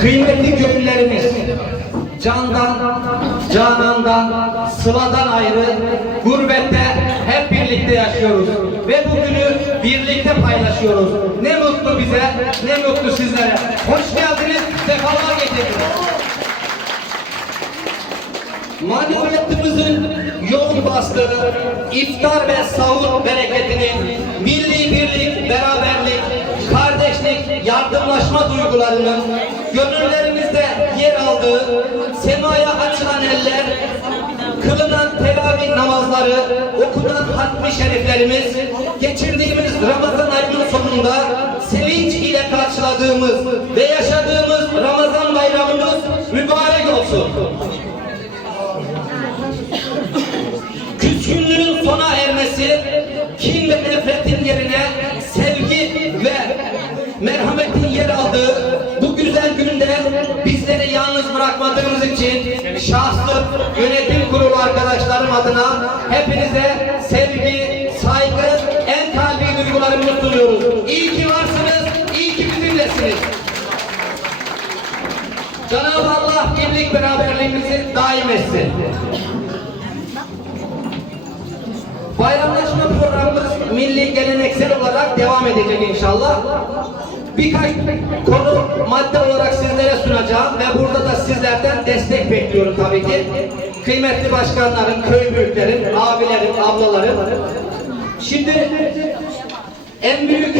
Kıymetli gönüllerimiz, candan, canandan, sıladan ayrı, gurbette hep birlikte yaşıyoruz. Ve bugünü birlikte paylaşıyoruz. Ne mutlu bize, ne mutlu sizlere. Hoş geldiniz, sefalar getirdiniz. Maneviyetimizin yoğun bastığı iftar ve sahur bereketinin milli birlik, yardımlaşma duygularının gönüllerimizde yer aldığı semaya açılan eller, kılınan teravih namazları, okunan hatmi şeriflerimiz, geçirdiğimiz Ramazan ayının sonunda sevinç ile karşıladığımız ve yaşadığımız Ramazan bayramımız mübarek olsun. Yalnız bırakmadığınız için şahsım yönetim kurulu arkadaşlarım adına hepinize sevgi, saygı, en kalbi duygularımızı sunuyoruz. İyi ki varsınız, iyi ki bizimlesiniz. Cenab-ı Allah birlik beraberliğimizi daim etsin. Bayramlaşma programımız milli geleneksel olarak devam edecek inşallah. Birkaç konu madde olarak sizlere sunacağım ve burada da sizlerden destek bekliyorum tabii ki. Kıymetli başkanlarım, köy büyüklerim, abilerim, ablalarım. Şimdi en büyük